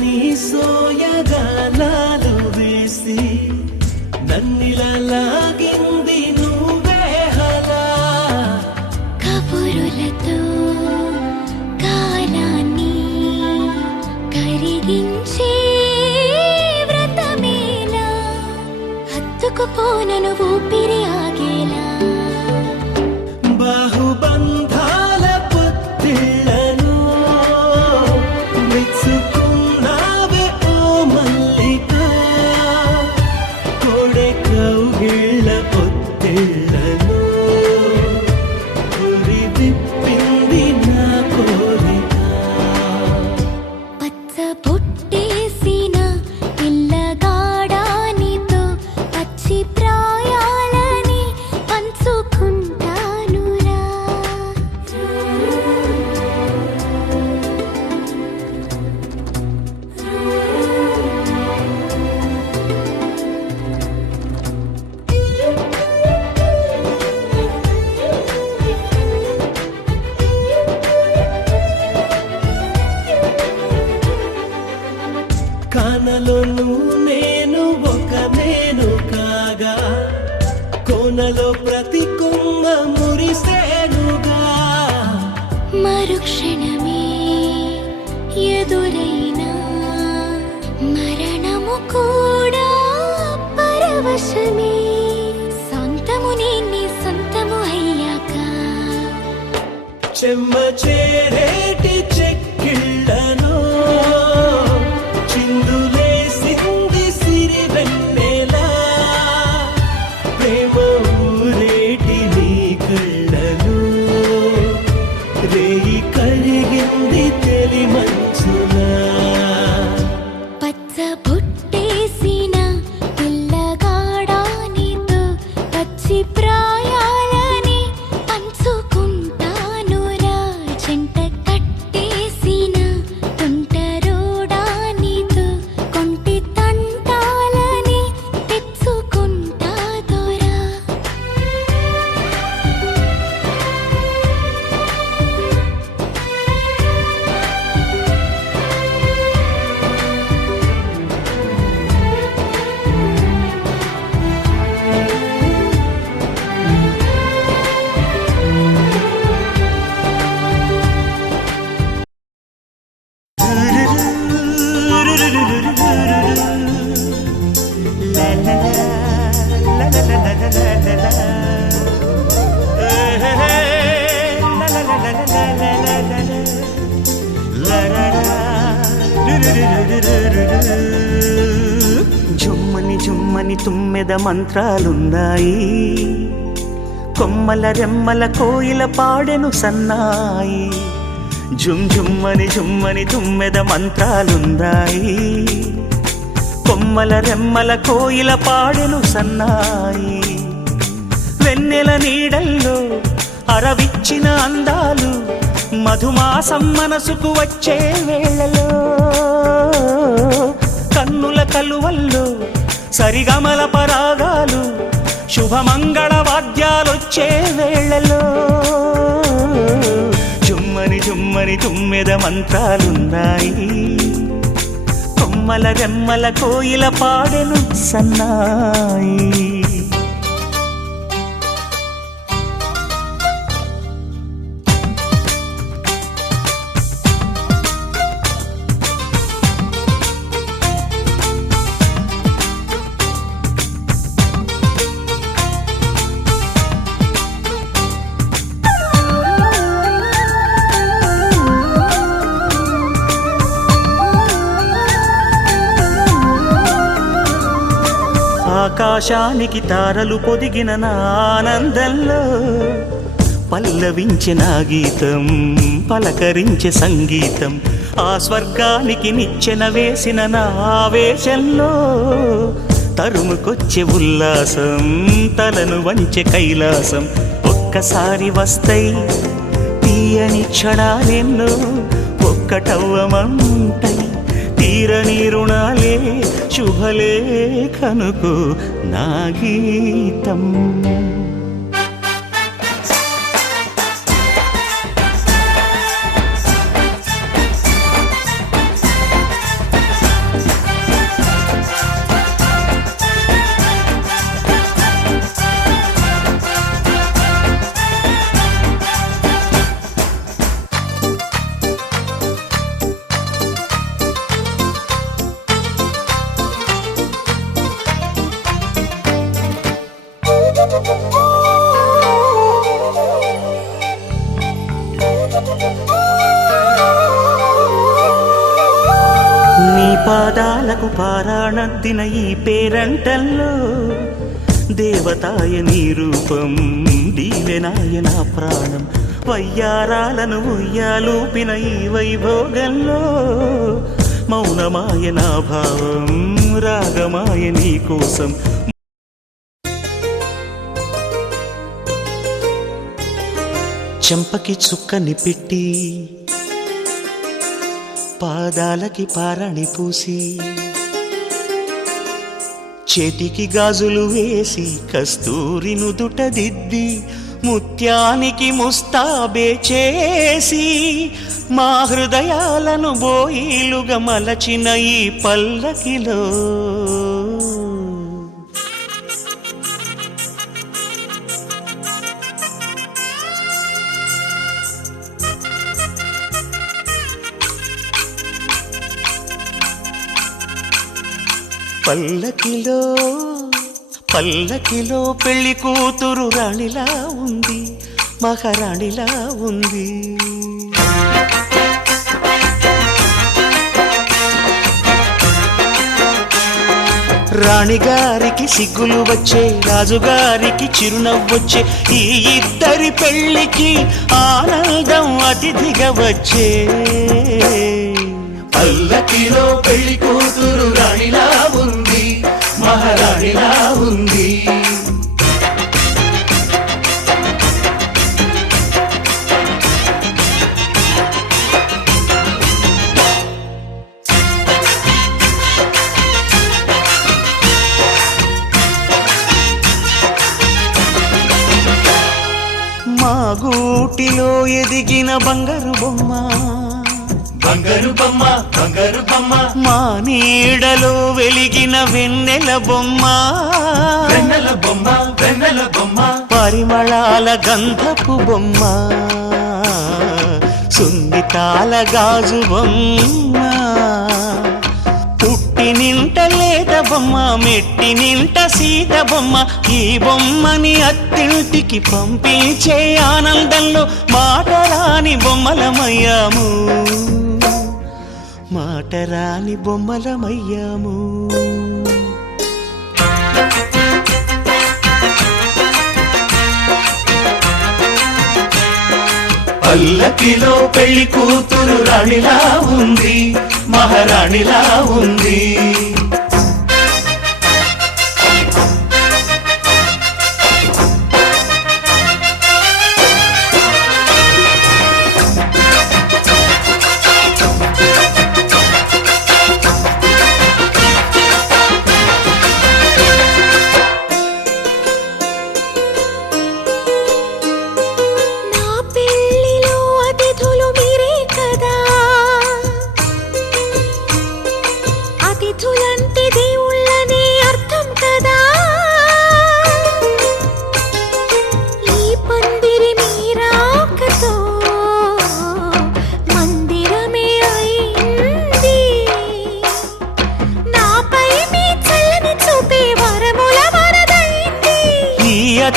నీ సోయగానాలు వేసి నన్నిలా లాగింది నువ్వే హలా కబురులతో కాలాన్ని కరిగించే వ్రతమేలా హత్తుకుపోనను ఊపిరి ఆగేలా బాహుబంధాల పొత్తిళ్లను మెచ్చుకున్నావే ఓ మల్లిక కోడె కౌగిళ్ళ పొత్తిళ్లను గురి విప్పింది నా కోరిక పచ్చ బొట్టేసిన పిల్లగాడానితో పచ్చి ప్రాయాలని పంచుకుంటానురా కానలోను నేను ఒక నేను కాగా కోనలో ప్రతి కొమ్మ మురిసేనుగా మరుక్షణమే ఎదురైనా మరణము కూడా పరవశమే సొంతము నీ సొంతము అయ్యాక చెమ్మ చేరేటి చెక్కిళ్ళను చిందులేసింది సిరి వెన్నెలా ప్రేమ ఊరేటి నీ కళ్ళను రేయి కరిగింది తెలి మంచులా పచ్చ బుట్టేసిన పిల్లగాడానితో పచ్చి ప్రాయాలని పంచుకుంటానురా జంట కట్టేసిన తుంటరోడానితో కొంటి తంటాలని తెచ్చుకుంటా దొరా జుమ్మని జుమ్మని తుమ్మెద మంత్రాలున్నాయి కొమ్మల రెమ్మల కోయిల పాడెను సన్నాయి జుమ్ జుమ్మని జుమ్మని తుమ్మెద మంత్రాలున్నాయి కొమ్మల రెమ్మల కోయిల పాడెను సన్నాయి వెన్నెల నీడల్లో అరవిచ్చిన అందాలు మధుమాసం మనసుకు వచ్చే వేళలో కన్నుల కలువల్లో సరిగమల పరాగాలు శుభమంగళ వాద్యాలొచ్చే వేళలో జుమ్మని జుమ్మని తుమ్మెద మంత్రాలున్నాయి కొమ్మల రెమ్మల కోయిల పాడెను సన్నాయి ఆకాశానికి తారలు పొదిగిన నా ఆనందంలో పల్లవించే నా గీతం పలకరించే సంగీతం ఆ స్వర్గానికి నిచ్చెన వేసిన నా ఆవేశంలో తరుముకొచ్చే ఉల్లాసం తలను వంచే కైలాసం ఒక్కసారి వస్తాయి తీయని క్షణాలెన్నో ఒక్కటవ్వమంటై తీరని రుణాలే శుభలేఖనుకు నా గీతం నీ పాదాలకు పారాణద్దిన ఈ పేరంటల్లో దేవతాయ నీ రూపం దీవెనాయ నా ప్రాణం వయ్యారాలను ఉయ్యాలూపిన ఈ వైభోగంలో మౌనమాయ నా భావం రాగమాయ నీ కోసం చెంపకి చుక్కని పెట్టి పాదాలకి పారాణి పూసి చేతికి గాజులు వేసి కస్తూరి నుదుట దిద్ది ముత్యానికి ముస్తాబే చేసి మా హృదయాలను బోయిలుగా మలచిన ఈ పల్లకిలో పల్లకిలో పల్లకిలో పెళ్లి కూతురు రాణిలా ఉంది మహారాణిలా ఉంది రాణిగారికి సిగ్గులు వచ్చే రాజుగారికి చిరునవ్వొచ్చే ఈ ఇద్దరి పెళ్లికి ఆనందం అతిథిగా వచ్చే పల్లకిలో పెళ్లి కూతురు రాణిలా ఉంది మహారాణిలా ఉంది మా గూటిలో ఎదిగిన బంగారు బొమ్మ బంగారు బొమ్మ బంగారు బొమ్మ మా నీడలో వెలిగిన వెన్నెల బొమ్మ వెన్నెల బొమ్మ వెన్నెల బొమ్మ పరిమళాల గంధపు బొమ్మ సున్నితాల గాజు బొమ్మ పుట్టి నింట లేత బొమ్మ మెట్టి నింట సీత బొమ్మ ఈ బొమ్మని అత్తింటికి పంపించే ఆనందంలో మాటరాని బొమ్మలమయ్యాము మాటరాని బొమ్మలమయ్యాము పల్లకిలో పెళ్లి కూతురు రాణిలా ఉంది మహారాణిలా ఉంది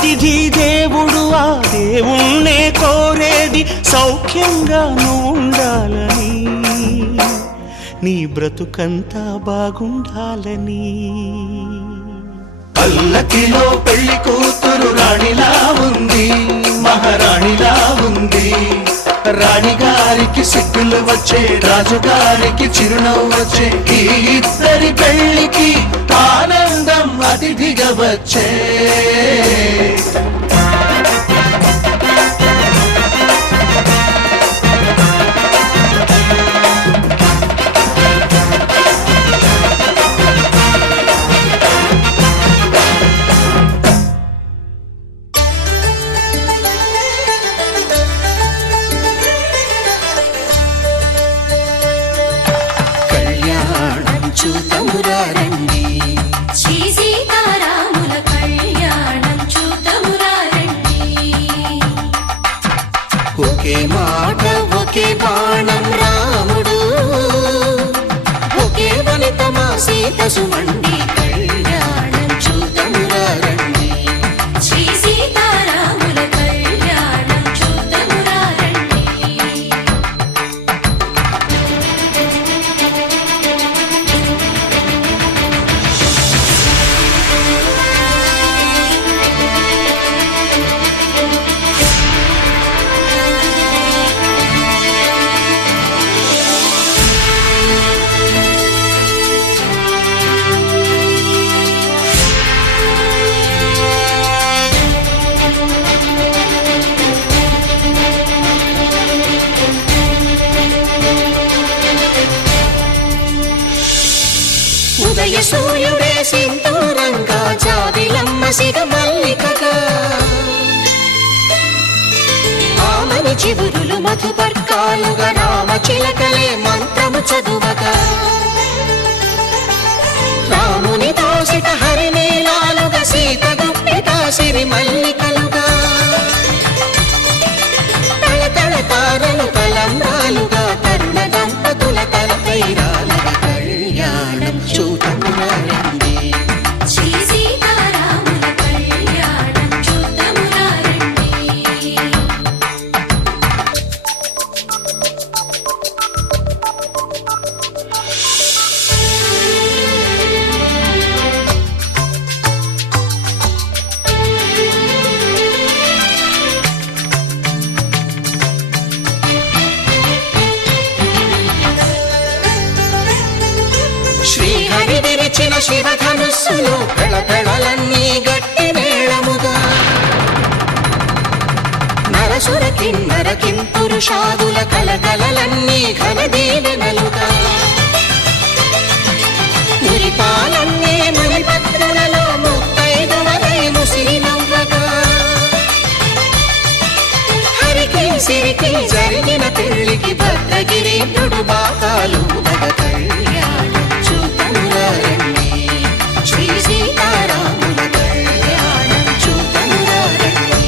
అతిథి దేవుడు ఆ దేవుణ్ణే కోరేది సౌఖ్యంగా నువ్వు ఉండాలని, నీ బ్రతుకంతా బాగుండాలని. పల్లకిలో పెళ్లి కూతురు రాణిలా ఉంది, మహారాణిలా ఉంది. రాణిగారికి సిగ్గులు వచ్చే, రాజుగారికి చిరునవ్వు వచ్చే, ఈ ఇద్దరి పెళ్లికి ఆనందం అతిథిగా వచ్చే. చూతమురారండి, శ్రీ సీతారాముల కళ్యాణం చూతమురారండి. ఒకే మాట ఒకే బాణం రాముడు, ఒకే వనిత మా సీత సుమండి. కళ్యాణం చూతమురారండి, శ్రీ సీతారాముల కళ్యాణం చూతమురారండి. ఉదయ సూర్యుడే సింధూరంగా, జాబిలమ్మ సిగ మల్లికగా, ఆమని చివురులు మధుపర్కాలుగా, రామ చిలకలే మంత్రము చదువగా, రాముని దోసిట హరినీలాలుగా, సీత గుప్పిట సిరి మల్లికలుగా, తళతళ తారలు తలంబ్రాలుగా, తరుణ దంపతుల తలపైరాలుగా. కళ్యాణం చూతమురారండి, శ్రీ సీతారాముల కళ్యాణం చూతమురారండి. శ్రీహరి విరిచిన శివధనుస్సులు, పెళపెళలన్నీ గట్టి మేళముగా, నరసుర కిన్నర కింపురుషాదుల కలకలలన్నీ ఘన దీవెనలుగా, మురిపాలన్నీ మునిపత్రులలో ముత్తైదువలై ముసిరి నవ్వగా, హరికి సిరికి జరిగిన పెళ్లికి భద్రగిరీంద్రుడు బాకాలు నగ. కళ్యాణం చూతమురారండి, శ్రీ సీతారాముల కళ్యాణం చూతమురారండి.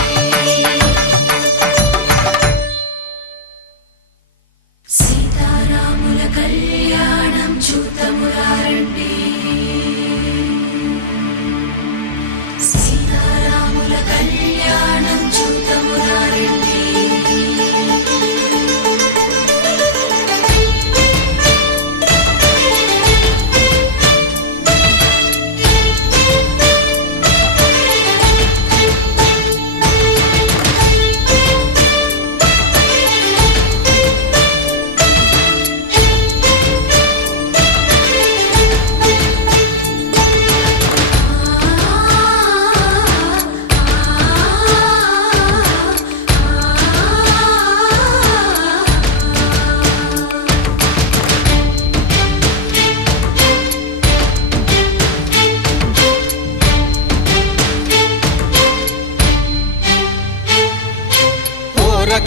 సీతారాముల కళ్యాణం చూతమురారండి. సీతారాముల కళ్యాణం చూతమురారండి.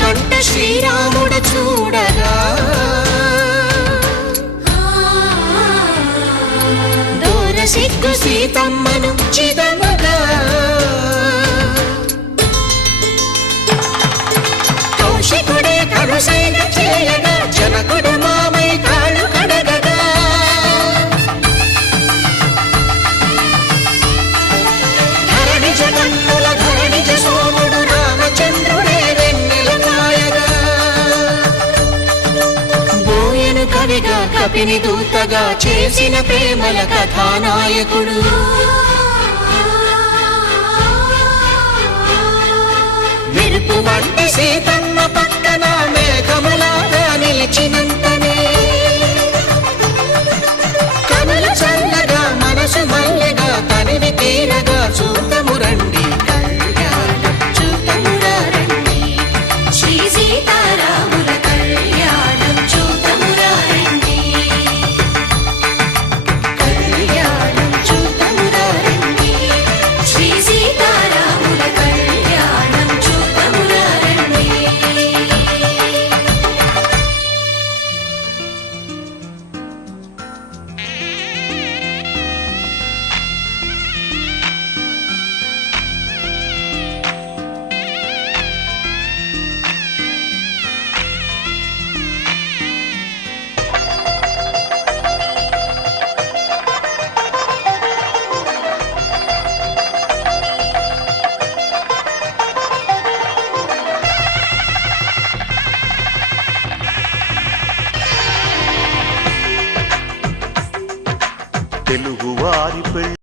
కంట శ్రీరాముడ చూడగా, దూర సిగ్గు సీతమ్మను చిదమగా, కౌశికుడే కరుసైన చేయగా, జనకుడు మామై కాళ్ళు కడగగా, ధరణి జగన్నుల ధరణి తీపిని దూతగా చేసిన ప్రేమల కథానాయకుడు. మెరుపు వంటి సీతమ్మ పక్కన మేఘములాగా నిలిచినంతనే కనులు చల్లగా మనసు మల్లెగా తనివి తీరగా చూతము రండి కళ్యాణం చూతమురా రండి. శ్రీ సీతారాముల కళ్యాణం చూతమురా రండి. కళ్యాణం చూతమురా రండి. శ్రీ సీతారాముల కళ్యాణం చూతమురా రండి. తెలుగువారి పెళ్ళి